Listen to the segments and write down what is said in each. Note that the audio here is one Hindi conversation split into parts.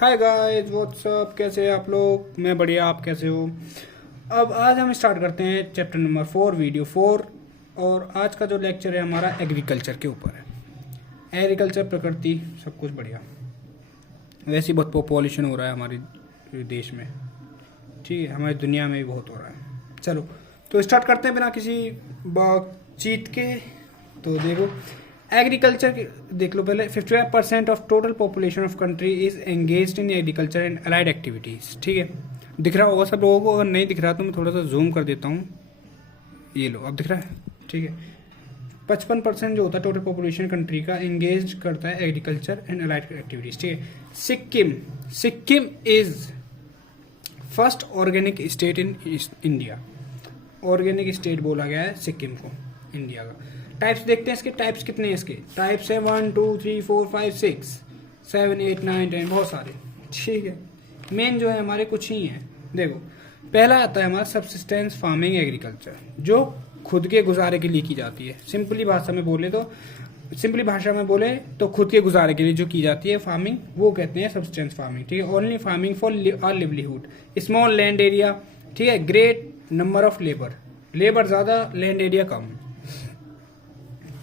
हाय गाइस व्हाट्सअप, कैसे हैं आप लोग। मैं बढ़िया, आप कैसे हो। अब आज हम स्टार्ट करते हैं चैप्टर नंबर 4 वीडियो 4। और आज का जो लेक्चर है हमारा एग्रीकल्चर के ऊपर है। एग्रीकल्चर, प्रकृति, सब कुछ बढ़िया। वैसे ही बहुत पॉपुलेशन हो रहा है हमारे देश में, ठीक है, हमारी दुनिया में भी बहुत हो रहा है। चलो तो स्टार्ट करते हैं बिना किसी बातचीत के। तो देखो एग्रीकल्चर देख लो पहले। 55% of total population of country is engaged in agriculture and allied activities. ठीक है, दिख रहा होगा सब लोगों को। अगर नहीं दिख रहा तो मैं थोड़ा सा जूम कर देता हूँ। ये लो, अब दिख रहा है। ठीक है, 55% जो होता है टोटल पॉपुलेशन कंट्री का एंगेज करता है एग्रीकल्चर एंड अलाइड एक्टिविटीज। ठीक है, Sikkim is first organic state in India. Organic state बोला गया है सिक्किम को इंडिया का। टाइप्स देखते हैं इसके। टाइप्स कितने हैं इसके? टाइप्स है 1 2 3 4 5 6 7 8 9 10, बहुत सारे। ठीक है, मेन जो है हमारे कुछ ही हैं। देखो पहला आता है हमारा सब्सिस्टेंस फार्मिंग एग्रीकल्चर, जो खुद के गुजारे के लिए की जाती है। सिंपली भाषा में बोले तो खुद के गुजारे के लिए जो की जाती है फार्मिंग, वो कहते हैं सब्सिस्टेंस फार्मिंग। ठीक है, only farming for our livelihood, small land area. ठीक है, ग्रेट नंबर ऑफ लेबर ज़्यादा, लैंड एरिया कम।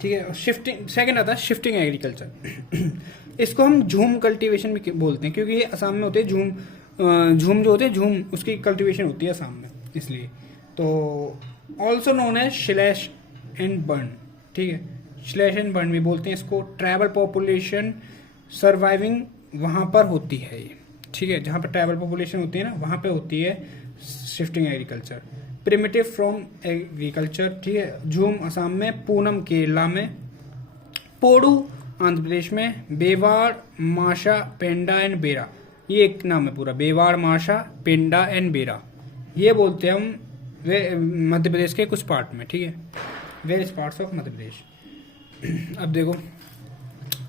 ठीक है, शिफ्टिंग सेकंड आता है शिफ्टिंग एग्रीकल्चर। इसको हम झूम कल्टीवेशन भी बोलते हैं, क्योंकि ये असम में होते हैं झूम जो होते हैं झूम, उसकी कल्टीवेशन होती है असम में, इसलिए। तो ऑल्सो नोन है स्लैश एंड बर्न। ठीक है, स्लैश एंड बर्न भी बोलते हैं इसको। ट्राइबल पॉपुलेशन सर्वाइविंग वहां पर होती है ये। ठीक है, जहां पर ट्राइबल पॉपुलेशन होती है ना, वहां पे होती है shifting agriculture. Primitive from agriculture. ठीक है, झूम असम में, पूनम केरला में, पोडू आंध्र प्रदेश में, बेवाड़, माशा, पेंडा एंड बेरा। ये एक नाम है पूरा, बेवाड़, माशा, पेंडा एंड बेरा। ये बोलते हैं हम मध्य प्रदेश के कुछ पार्ट में। ठीक है, various parts of Madhya Pradesh. अब देखो,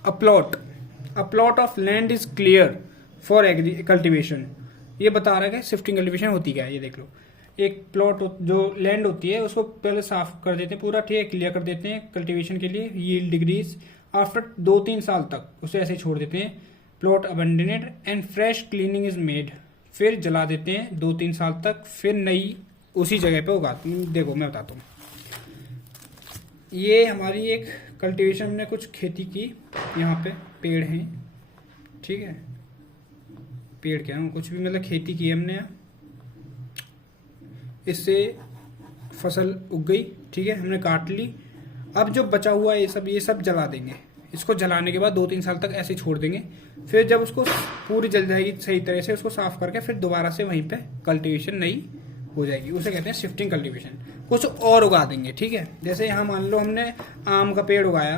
a plot of land is clear for cultivation. ये बता रहा है कि शिफ्टिंग कल्टिवेशन होती क्या है। ये देख लो, एक प्लॉट जो लैंड होती है उसको पहले साफ कर देते हैं पूरा। ठीक है, क्लियर कर देते हैं कल्टीवेशन के लिए। यील्ड डिग्रीज आफ्टर 2-3 साल तक उसे ऐसे छोड़ देते हैं। Plot abandoned and fresh cleaning is made. फिर जला देते हैं 2-3 साल तक, फिर नई उसी जगह पे उगाते हैं। देखो मैं बताता हूँ, ये हमारी एक कल्टीवेशन ने कुछ खेती की। यहाँ पे पेड़ हैं, ठीक है, पेड़ क्या है, कुछ भी मतलब खेती की हमने यहाँ, इससे फसल उग गई। ठीक है, हमने काट ली। अब जो बचा हुआ ये सब जला देंगे। इसको जलाने के बाद 2-3 साल तक ऐसे छोड़ देंगे। फिर जब उसको पूरी जल जाएगी सही तरह से, उसको साफ करके फिर दोबारा से वहीं पे कल्टीवेशन नई हो जाएगी। उसे कहते हैं शिफ्टिंग कल्टीवेशन। कुछ और उगा देंगे। ठीक है, जैसे यहाँ मान लो हमने आम का पेड़ उगाया,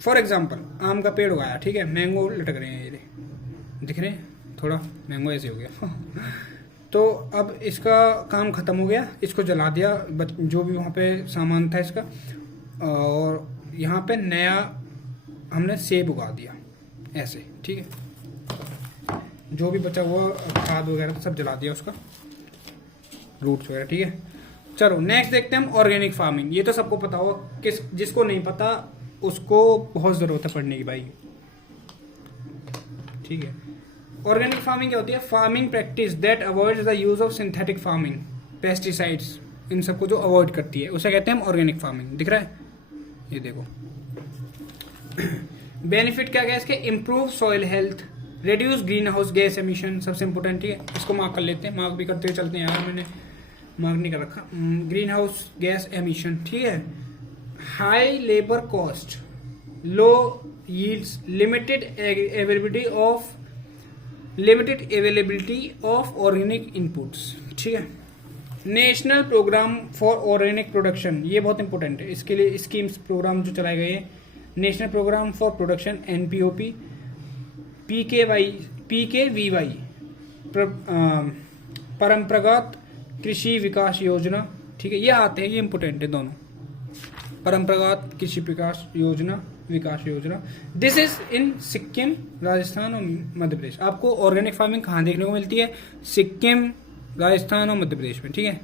फॉर एग्जाम्पल आम का पेड़ उगाया। ठीक है, मैंगो लटक रहे हैं, ये दिख रहे हैं, थोड़ा मैंगो ऐसे हो गया। तो अब इसका काम खत्म हो गया, इसको जला दिया, जो भी वहाँ पे सामान था इसका, और यहाँ पे नया हमने सेब उगा दिया ऐसे। ठीक है, जो भी बचा हुआ खाद वगैरह सब जला दिया, उसका रूट्स वगैरह। ठीक है, चलो नेक्स्ट देखते हैं हम ऑर्गेनिक फार्मिंग। ये तो सबको पता होगा, जिसको नहीं पता उसको बहुत जरूरत है पढ़ने की भाई। ठीक है, ऑर्गेनिक फार्मिंग क्या होती है? Farming practice that avoids the use of synthetic farming, pesticides, इन सबको जो अवॉइड करती है उसे कहते हैं हम ऑर्गेनिक फार्मिंग। दिख रहा है, ये देखो। बेनिफिट क्या क्या इसके? Improve soil health, reduce green house gas emission, सबसे इंपॉर्टेंट। ठीक है, इसको मार्क कर लेते हैं, मार्क भी करते हुए चलते हैं यार, मैंने मार्क नहीं कर रखा। Greenhouse gas emission. ठीक है, high labour cost, low yields, limited availability of organic inputs. ठीक है, national programme for organic production, ये बहुत इंपॉर्टेंट है। इसके लिए स्कीम्स प्रोग्राम जो चलाए गए हैं, national programme for production NPOP, PKVY, परंपरागत कृषि विकास योजना। ठीक है, ये आते हैं, ये इंपॉर्टेंट है दोनों, परंपरागत कृषि विकास योजना। This is in Sikkim, Rajasthan और मध्य प्रदेश। आपको ऑर्गेनिक फार्मिंग कहाँ देखने को मिलती है? सिक्किम, राजस्थान और मध्य प्रदेश में। ठीक है,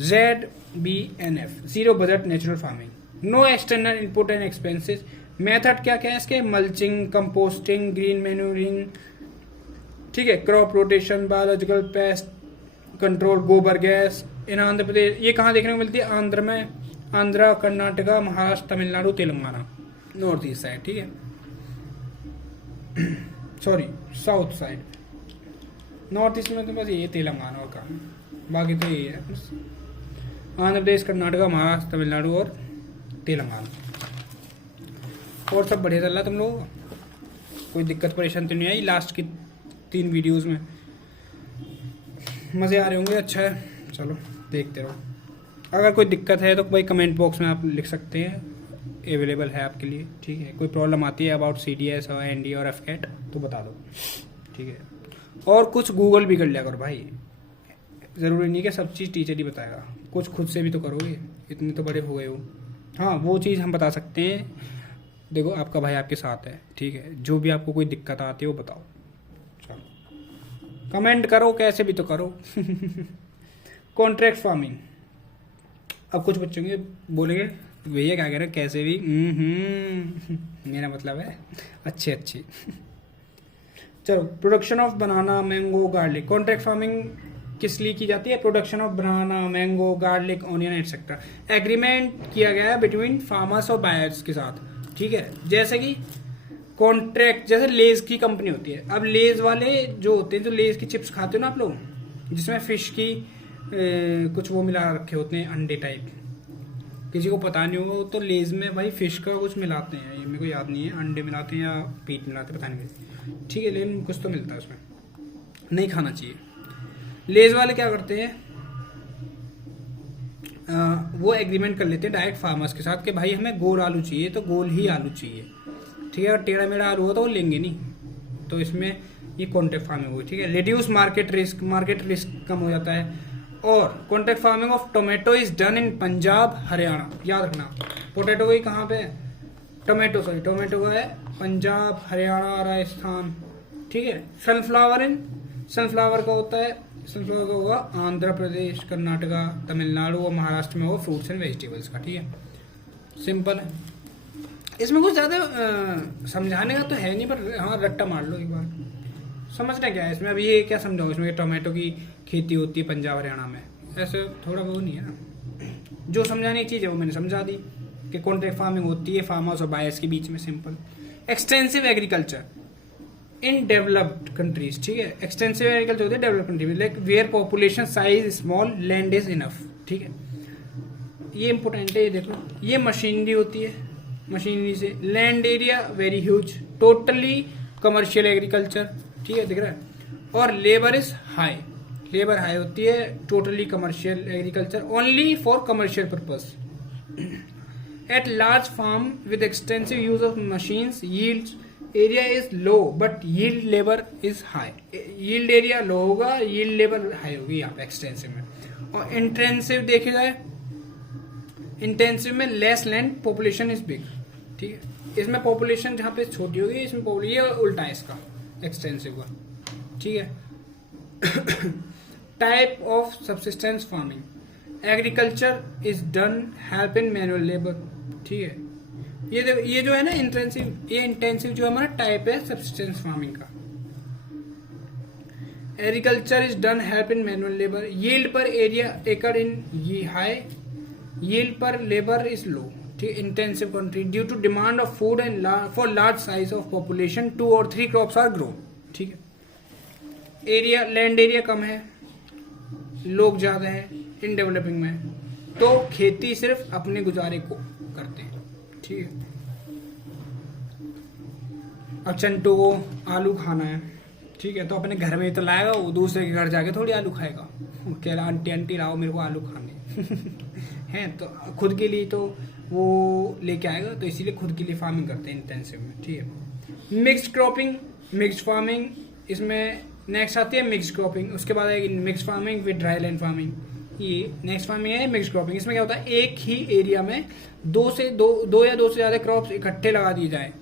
ZBNF, zero budget natural farming, no external input and expenses. Method क्या क्या है इसके? मल्चिंग, कंपोस्टिंग, ग्रीन मैन्यूरिंग, ठीक है। Crop rotation, biological pest control, गोबर गैस इन आंध्र प्रदेश। ये कहाँ देखने को मिलती है? आंध्र में, Andhra, Karnataka, Maharashtra, Tamil Nadu, Telangana, north east side, ठीक है, sorry south side. North east में तो बस ये तेलंगाना और का, बाकी तो ये है आंध्र प्रदेश, कर्नाटका, महाराष्ट्र, तमिलनाडु और तेलंगाना। और सब बढ़िया चल रहा है तुम लोगों का? कोई दिक्कत परेशानी तो नहीं आई लास्ट की 3 वीडियोस में? मज़े आ रहे होंगे? अच्छा है, चलो देखते रहो। अगर कोई दिक्कत है तो भाई कमेंट बॉक्स में आप लिख सकते हैं, अवेलेबल है आपके लिए, ठीक है। कोई प्रॉब्लम आती है अबाउट CDS और ND और FCAT तो बता दो, ठीक है। और कुछ गूगल भी कर लिया करो भाई, ज़रूरी नहीं कि सब चीज़ टीचर ही बताएगा, कुछ खुद से भी तो करोगे, इतने तो बड़े हो गए हो। हाँ, वो चीज़ हम बता सकते हैं, देखो आपका भाई आपके साथ है, ठीक है। जो भी आपको कोई दिक्कत आती है वो बताओ, चलो कमेंट करो, कैसे भी तो करो। Contract farming. अब कुछ बच्चों के बोलेंगे भैया क्या कह रहे हैं, कैसे भी। मेरा मतलब है अच्छे अच्छे। चलो, production of banana, mango, garlic. Contract farming किस लिए की जाती है? Production of banana, mango, garlic, onion etcetera. Agreement किया गया है बिटवीन फार्मर्स और बायर्स के साथ, ठीक है। जैसे कि कॉन्ट्रैक्ट, जैसे लेज की कंपनी होती है। अब लेज वाले जो होते हैं, जो लेज की चिप्स खाते हो ना आप लोग, जिसमें फिश की कुछ वो मिला रखे होते हैं, अंडे टाइप, किसी को पता नहीं होगा तो लेज में भाई फिश का कुछ मिलाते हैं, ये मेरे को याद नहीं है, अंडे मिलाते हैं या पीट मिलाते हैं, पता नहीं, ठीक है, लेकिन कुछ तो मिलता है उसमें, नहीं खाना चाहिए। लेज वाले क्या करते हैं, वो एग्रीमेंट कर लेते हैं डायरेक्ट फार्मर्स के साथ कि भाई हमें गोल आलू चाहिए तो गोल ही आलू चाहिए, ठीक है। और टेढ़ा मेढ़ा आलू हो तो वो लेंगे नहीं, तो इसमें ये कॉन्ट्रैक्ट फार्मिंग हुई, ठीक है। रिड्यूस मार्केट रिस्क कम हो जाता है। और contract farming of tomato is done in Punjab, Haryana. याद रखना, पोटैटो का कहाँ पे है? टोमेटो का है पंजाब, हरियाणा, राजस्थान, ठीक है। सनफ्लावर का होता है, सनफ्लावर का होगा आंध्र प्रदेश, कर्नाटका, तमिलनाडु और महाराष्ट्र में होगा फ्रूट्स एंड वेजिटेबल्स का, ठीक है। सिंपल है, इसमें कुछ ज़्यादा समझाने का तो है नहीं, पर हाँ रट्टा मार लो एक बार, समझना क्या है इसमें। अब ये क्या समझाऊँ इसमें, टोमेटो की खेती होती है पंजाब हरियाणा में, ऐसे थोड़ा वो नहीं है ना। जो समझाने की चीज़ है वो मैंने समझा दी कि कॉन्ट्रैक्ट फार्मिंग होती है फार्मर्स और बायर्स के बीच में, simple. Extensive agriculture in developed countries, ठीक है। एक्सटेंसिव एग्रीकल्चर होती है डेवलप्ड कंट्री में, like where population size small, land is enough, ठीक है। ये इंपॉर्टेंट है, ये देखो, ये मशीनरी होती है, मशीनरी से land area very huge, totally commercial agriculture, ठीक है, दिख रहा है। और labour is high, labour high होती है, totally commercial agriculture, only for commercial purpose. At large farm with extensive use of machines, yields area is low but yield labour is high. Yield area low होगा, यील्ड लेबर हाई होगी यहाँ पे एक्सटेंसिव में। और इंटेंसिव देखे जाए, इंटेंसिव में less land, population is big, ठीक है। इसमें पॉपुलेशन जहाँ पे छोटी होगी, इसमें ये उल्टा है इसका, एक्सटेंसिव का, ठीक है। Type of subsistence farming, agriculture is done help in manual labour, ठीक है। ये जो है ना इंटेंसिव, ये इंटेंसिव जो हमारा टाइप है सब्सिस्टेंस फार्मिंग का। Agriculture is done help in manual labour, yield per area एकड़ इन ये high, yield per labour is low, ठीक। Intensive country due to demand of food and for large size of population 2 और 3 क्रॉप्स आर ग्रो, ठीक है। एरिया, लैंड एरिया कम है, लोग ज्यादा है इन डेवलपिंग में, तो खेती सिर्फ अपने गुजारे को करते हैं, ठीक है। अब चंटू को आलू खाना है, ठीक है, तो अपने घर में ही तो लाएगा, वो दूसरे के घर जाके थोड़ी आलू खाएगा, कह रहा आंटी लाओ मेरे को आलू खाने हैं, तो खुद के लिए तो वो लेके आएगा, तो इसीलिए खुद के लिए फार्मिंग करते हैं इंटेंसिव में, ठीक है। मिक्स्ड क्रॉपिंग, मिक्स्ड फार्मिंग, इसमें नेक्स्ट आती है मिक्स्ड क्रॉपिंग, उसके बाद आएगी mixed farming with dry land farming. ये नेक्स्ट फार्मिंग है मिक्स्ड क्रॉपिंग। इसमें क्या होता है, एक ही एरिया में दो या दो से ज्यादा क्रॉप्स इकट्ठे लगा दिए जाए।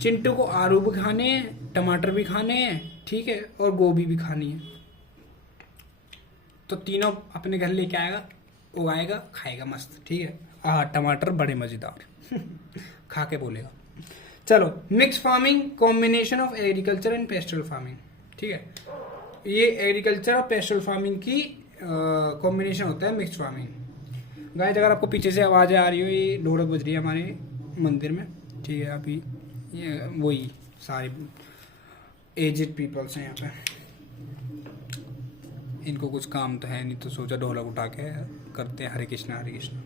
चिंटू को आलू भी खाने हैं, टमाटर भी खाने हैं, ठीक है, और गोभी भी खानी है, तो तीनों अपने घर लेके आएगा, उगाएगा, खाएगा मस्त, ठीक है। टमाटर बड़े मजेदार खा के बोलेगा। चलो, mix farming, combination of agriculture and pastel farming, ठीक है। ये एग्रीकल्चर और पेस्टल फार्मिंग की कॉम्बिनेशन होता है, मिक्स फार्मिंग। गाइस अगर आपको पीछे से आवाज़ें आ रही हो, ये ढोलक बज रही है हमारे मंदिर में, ठीक है। अभी ये वही सारे एजेड पीपल्स हैं यहाँ पे, इनको कुछ काम तो है नहीं, तो सोचा ढोलक उठा के करते हैं हरे कृष्णा हरे कृष्णा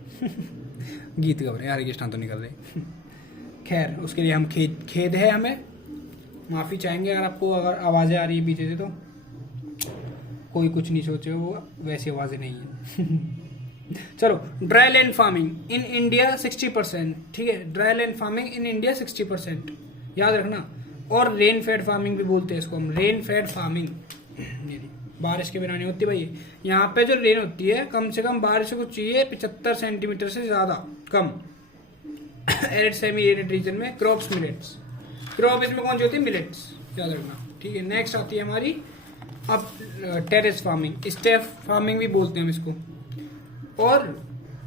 गीत गा रहे हैं, हरे कृष्णा तो निकल रहे। खैर उसके लिए हम खेद है, हमें माफ़ी चाहेंगे अगर आपको अगर आवाज़ें आ रही है पीछे से, तो कोई कुछ नहीं सोचे, वो वैसी आवाज़ें नहीं है। चलो, dry land farming in India 60%, ठीक है। Dry land farming in India 60%, याद रखना। और रेन फेड फार्मिंग भी बोलते हैं इसको हम, रेन फेड फार्मिंग। बारिश के बिना नहीं होती भाई। यहाँ पे जो रेन होती है, कम से कम बारिश को चाहिए 75 सेंटीमीटर से ज़्यादा कम। एरिड सेमी एरिड रीजन में क्रॉप्स मिलेट्स, क्रॉप इसमें कौन सी होती है, मिलेट्स, याद रखना, ठीक है। नेक्स्ट आती है हमारी अब टेरेस फार्मिंग, स्टेप फार्मिंग भी बोलते हैं हम इसको, और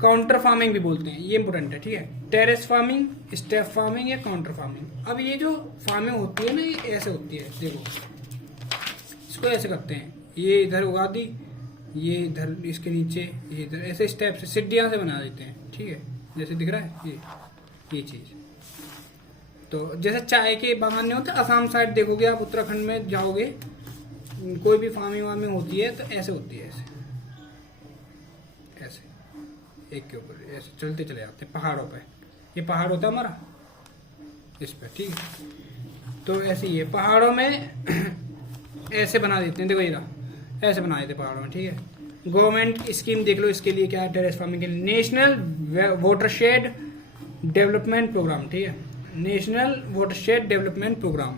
काउंटर फार्मिंग भी बोलते हैं, ये इंपॉर्टेंट है, ठीक है। टेरेस फार्मिंग, स्टेप फार्मिंग या काउंटर फार्मिंग। अब ये जो फार्मिंग होती है ना, ये ऐसे होती है, देखो इसको ऐसे करते हैं, ये इधर उगा दी, ये इधर इसके नीचे, ये इधर, ऐसे स्टेप से सीढ़ियाँ से बना देते हैं, ठीक है। जैसे दिख रहा है ये चीज़। तो जैसे चाय के बागान नहीं होते, असम साइड देखोगे आप, उत्तराखंड में जाओगे, कोई भी फार्मिंग वार्मिंग होती है तो ऐसे होती है, ऐसे ऐसे एक के ऊपर ऐसे चलते चले जाते हैं पहाड़ों पे। ये पहाड़ होता है हमारा इस पे, ठीक है। तो ऐसे ही है पहाड़ों में ऐसे बना देते हैं, देखो ये ऐसे बना देते पहाड़ों में, ठीक है। गवर्नमेंट स्कीम देख लो इसके लिए, क्या है, टेरेस फार्मिंग के लिए नेशनल वाटरशेड डेवलपमेंट प्रोग्राम, ठीक है। National watershed development programme,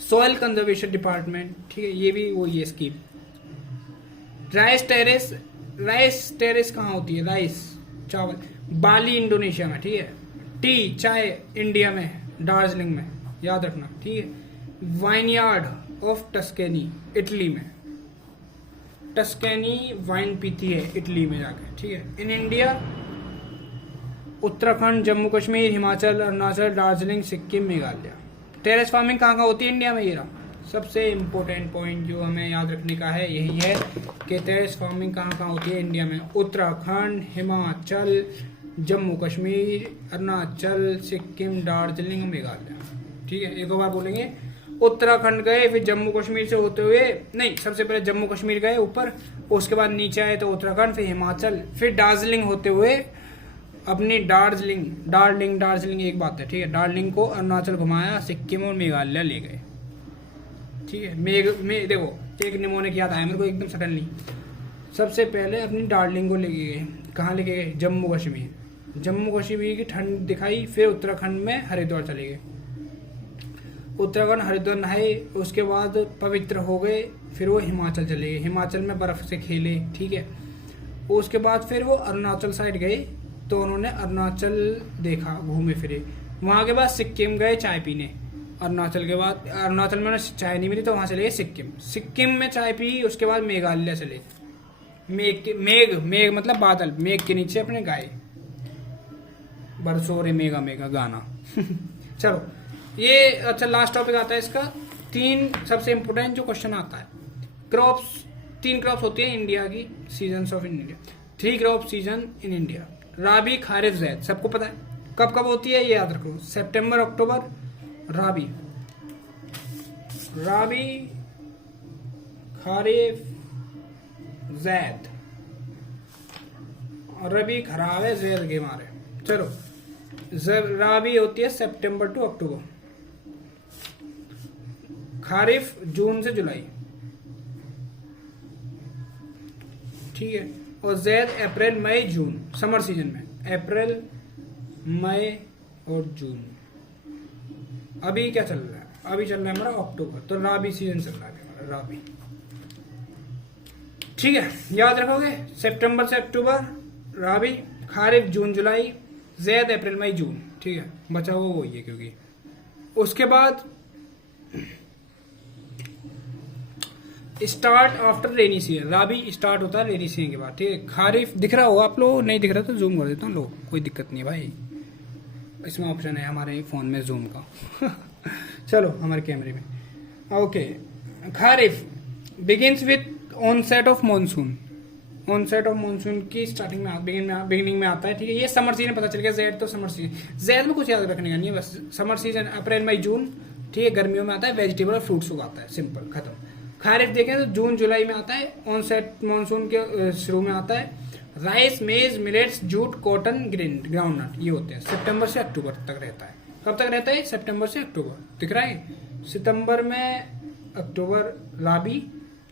soil conservation department, ठीक है, ये भी वो ये scheme. Rice terrace, rice terrace कहाँ होती है, राइस चावल, बाली इंडोनेशिया में, ठीक है। टी चाय इंडिया में, दार्जिलिंग में, याद रखना, ठीक है। वाइनयार्ड ऑफ टस्केनी इटली में, टस्केनी वाइन पीती है इटली में जाके, ठीक है। In India Uttarakhand, Jammu Kashmir, Himachal, Arunachal, Darjeeling, Sikkim, Meghalaya. Terrace farming कहाँ कहाँ होती है इंडिया में, ये रहा सबसे इम्पोर्टेंट पॉइंट जो हमें याद रखने का है, यही है कि टेरेस फार्मिंग कहाँ कहाँ होती है इंडिया में। उत्तराखंड, हिमाचल, जम्मू कश्मीर, अरुणाचल, सिक्किम, दार्जिलिंग, मेघालय, ठीक है। एक और बार बोलेंगे, उत्तराखंड गए, फिर जम्मू कश्मीर से होते हुए, नहीं सबसे पहले जम्मू कश्मीर गए ऊपर, उसके बाद नीचे आए तो उत्तराखंड, फिर हिमाचल, फिर दार्जिलिंग होते हुए अपनी दार्जिलिंग एक बात है, ठीक है। दार्जिलिंग को अरुणाचल घुमाया, सिक्किम और मेघालय ले गए, ठीक है। देखो एक निमोनिक याद आया मेरे को एकदम सडनली। सबसे पहले अपनी दार्जिलिंग को लेके गए, कहाँ लेके गए, जम्मू कश्मीर। जम्मू कश्मीर की ठंड दिखाई, फिर उत्तराखंड में हरिद्वार चले गए, उत्तराखंड हरिद्वार नहाए, उसके बाद पवित्र हो गए, फिर वो हिमाचल चले गए, हिमाचल में बर्फ से खेले, ठीक है। उसके बाद फिर वो अरुणाचल साइड गए, तो उन्होंने अरुणाचल देखा, घूमे फिरे। वहाँ के बाद सिक्किम गए चाय पीने, अरुणाचल के बाद, अरुणाचल में चाय नहीं मिली तो वहाँ चले गए सिक्किम, सिक्किम में चाय पी, उसके बाद मेघालय चले। मेघ मतलब बादल, मेघ के नीचे अपने गाय, बरसों रे मेघा मेघा गाना चलो ये अच्छा लास्ट टॉपिक आता है इसका। 3 सबसे इम्पोर्टेंट जो क्वेश्चन आता है, क्रॉप्स, 3 क्रॉप्स होती है इंडिया की, seasons of India, 3 crop season in India, Rabi, Kharif, Zaid, सबको पता है कब कब होती है, ये याद रखो, सितंबर अक्टूबर राबी, खारिफ, ज़ैद, और रबी खराब है, ज़ैद के मारे। चलो राबी होती है सितंबर टू अक्टूबर, खारिफ जून से जुलाई, ठीक है, और ज़ैद अप्रैल मई जून, समर सीजन में अप्रैल मई और जून। अभी क्या चल रहा है, अभी चल रहा है हमारा अक्टूबर, तो राबी सीजन चल रहा है हमारा, राबी, ठीक है। याद रखोगे, सितंबर से अक्टूबर राबी, खारिफ जून जुलाई, ज़ैद अप्रैल मई जून, ठीक है। बचा हुआ वही है, क्योंकि उसके बाद स्टार्ट आफ्टर रेनी सीजन, राबी स्टार्ट होता है रेनी सीजन के बाद, ठीक है। खारिफ दिख रहा होगा आप लोग, नहीं दिख रहा तो जूम कर देता हूँ, लोग कोई दिक्कत नहीं है भाई, इसमें ऑप्शन है हमारे फ़ोन में जूम का चलो हमारे कैमरे में, okay. Kharif begins with onset of monsoon. Onset of monsoon की स्टार्टिंग में बिगिनिंग में आता है, ठीक है। ये समर सीजन पता चल गया, जेड तो समर सीजन, जेड में कुछ याद रखने का नहीं है, बस समर सीजन अप्रैल मई जून, ठीक है। गर्मियों में आता है, वेजिटेबल और फ्रूट्स उगाता है, सिंपल खत्म। खारिफ देखें तो जून जुलाई में आता है, ऑनसेट मानसून के शुरू में आता है। राइस, मेज, मिलेट्स, जूट, कॉटन, ग्राउंडनट ये होते हैं। सितंबर से अक्टूबर तक रहता है। कब तक रहता है? सितंबर से अक्टूबर, दिख रहा है। सितंबर में अक्टूबर राबी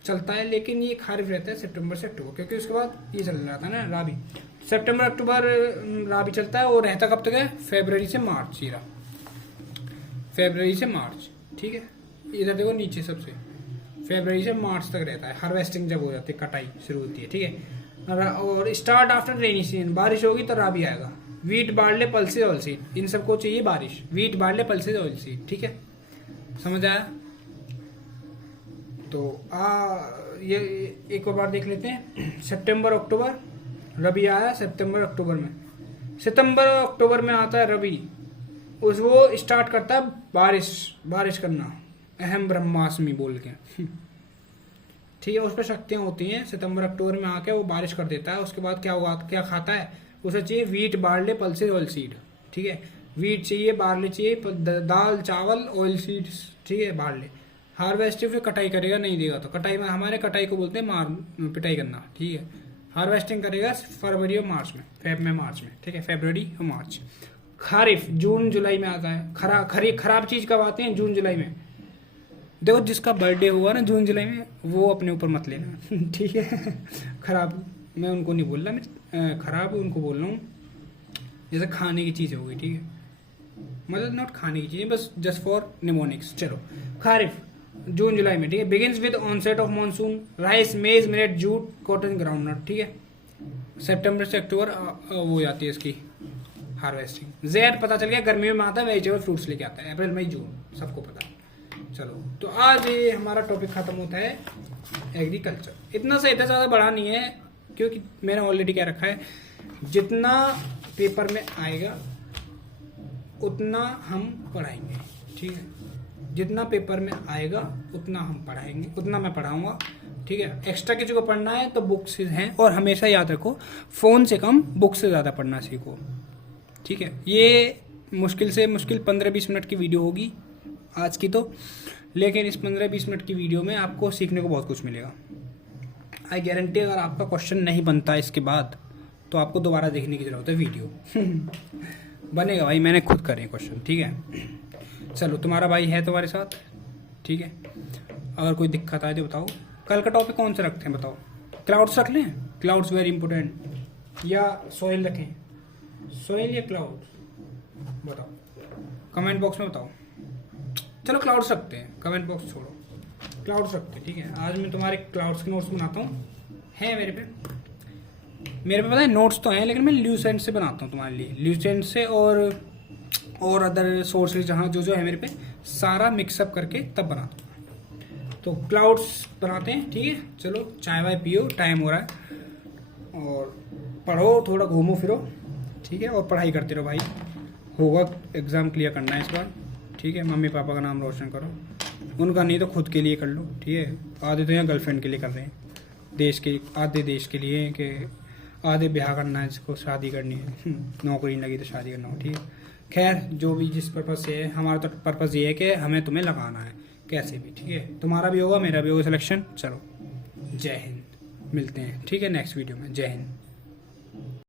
चलता है, लेकिन ये खारिफ रहता है सितंबर से अक्टूबर, क्योंकि उसके बाद ये चल रहा था ना राबी। सितंबर अक्टूबर राबी चलता है, और रहता कब तक है? फरवरी से मार्च, ये रहा फरवरी से मार्च, ठीक है। इधर देखो नीचे सबसे, फरवरी से मार्च तक रहता है। हार्वेस्टिंग जब हो जाती है, कटाई शुरू होती है, ठीक है। और स्टार्ट आफ्टर रेनी सीजन, बारिश होगी तो राबी आएगा। Wheat, barley, pulses, oil seed, इन सबको चाहिए बारिश। Wheat, barley, pulses, oil seed, ठीक है, समझ आया। तो ये एक और बार देख लेते हैं। सितंबर अक्टूबर रबी आया, सितंबर अक्टूबर में। सितंबर अक्टूबर में आता है रबी, उस वो स्टार्ट करता है बारिश करना, अहम ब्रह्मास्मि बोल के, ठीक है। उस पर शक्तियां होती हैं। सितंबर अक्टूबर में आके वो बारिश कर देता है। उसके बाद क्या होगा, क्या खाता है? उसे चाहिए wheat, barley, pulses, oil seed, ठीक है। वीट चाहिए, बार्ले चाहिए, दाल, चावल, ऑयल सीड्स, ठीक है, बार्ले। हार्वेस्टिंग फिर कटाई करेगा, नहीं देगा तो कटाई में, हमारे कटाई को बोलते हैं पिटाई करना, ठीक है। हार्वेस्टिंग करेगा फरवरी और मार्च में, मार्च में, ठीक है, फरवरी और मार्च। खारिफ जून जुलाई में आता है। खराब चीज कब आते हैं? जून जुलाई में। देखो जिसका बर्थडे हुआ ना जून जुलाई में, वो अपने ऊपर मत लेना, ठीक है। खराब मैं उनको नहीं बोल रहा, मैं खराब उनको बोल रहा हूँ, जैसे खाने की चीज़ होगी, ठीक है, मतलब नॉट खाने की चीज़, बस जस्ट फॉर निमोनिक्स। चलो खारिफ जून जुलाई में, ठीक है। Begins with onset of monsoon, rice, maize, millet, jute, cotton, groundnut, ठीक है। सितंबर से अक्टूबर हो जाती है इसकी हार्वेस्टिंग। जेड पता चल गया, गर्मियों में आता है, वेजिटेबल फ्रूट्स लेके आता है, अप्रैल मई जून, सबको पता है। चलो तो आज ये हमारा टॉपिक खत्म होता है एग्रीकल्चर। इतना सा, इतना ज़्यादा बड़ा नहीं है, क्योंकि मैंने ऑलरेडी क्या रखा है, जितना पेपर में आएगा उतना हम पढ़ाएंगे, ठीक है। जितना पेपर में आएगा उतना हम पढ़ाएंगे, उतना मैं पढ़ाऊंगा, ठीक है। एक्स्ट्रा किसी को पढ़ना है तो बुक्स हैं, और हमेशा याद रखो फ़ोन से कम बुक से ज़्यादा पढ़ना सीखो, ठीक है। ये मुश्किल से मुश्किल 15-20 मिनट की वीडियो होगी आज की तो, लेकिन इस 15-20 मिनट की वीडियो में आपको सीखने को बहुत कुछ मिलेगा। आई गारंटी अगर आपका क्वेश्चन नहीं बनता इसके बाद तो आपको दोबारा देखने की जरूरत है वीडियो। बनेगा भाई, मैंने खुद करे क्वेश्चन, ठीक है। चलो तुम्हारा भाई है तुम्हारे साथ, ठीक है। अगर कोई दिक्कत आए तो बताओ। कल का टॉपिक कौन सा रखते हैं बताओ? क्लाउड्स रख लें? क्लाउड्स वेरी इंपॉर्टेंट, या सॉइल रखें? सॉइल या क्लाउड्स बताओ, कमेंट बॉक्स में बताओ। चलो क्लाउड्स रखते हैं, कमेंट बॉक्स छोड़ो, क्लाउड्स रखते हैं, ठीक है। आज मैं तुम्हारे क्लाउड्स के नोट्स बनाता हूँ, है मेरे पे पता है नोट्स तो हैं, लेकिन मैं ल्यूसेंट से बनाता हूँ तुम्हारे लिए, ल्यूसेंट से और अदर सोर्सेज जहाँ जो है मेरे पे, सारा मिक्सअप करके तब बनाता हूँ। तो क्लाउड्स बनाते हैं, ठीक है। चलो चाय वाय पियो, टाइम हो रहा है, और पढ़ो, थोड़ा घूमो फिरो, ठीक है, और पढ़ाई करते रहो भाई। होगा एग्ज़ाम क्लियर करना है इस बार, ठीक है। मम्मी पापा का नाम रोशन करो, उनका नहीं तो खुद के लिए कर लो, ठीक है। आधे तो यहाँ गर्लफ्रेंड के लिए कर रहे हैं, आधे देश के लिए, कि आधे ब्याह करना है, जिसको शादी करनी है, नौकरी नहीं लगी तो शादी करना हो, ठीक है। खैर जो भी जिस पर्पज़ से है, हमारा तो पर्पज़ ये है कि हमें तुम्हें लगाना है कैसे भी, ठीक है। तुम्हारा भी होगा, मेरा भी होगा सिलेक्शन। चलो जय हिंद, मिलते हैं, ठीक है, नेक्स्ट वीडियो में। जय हिंद।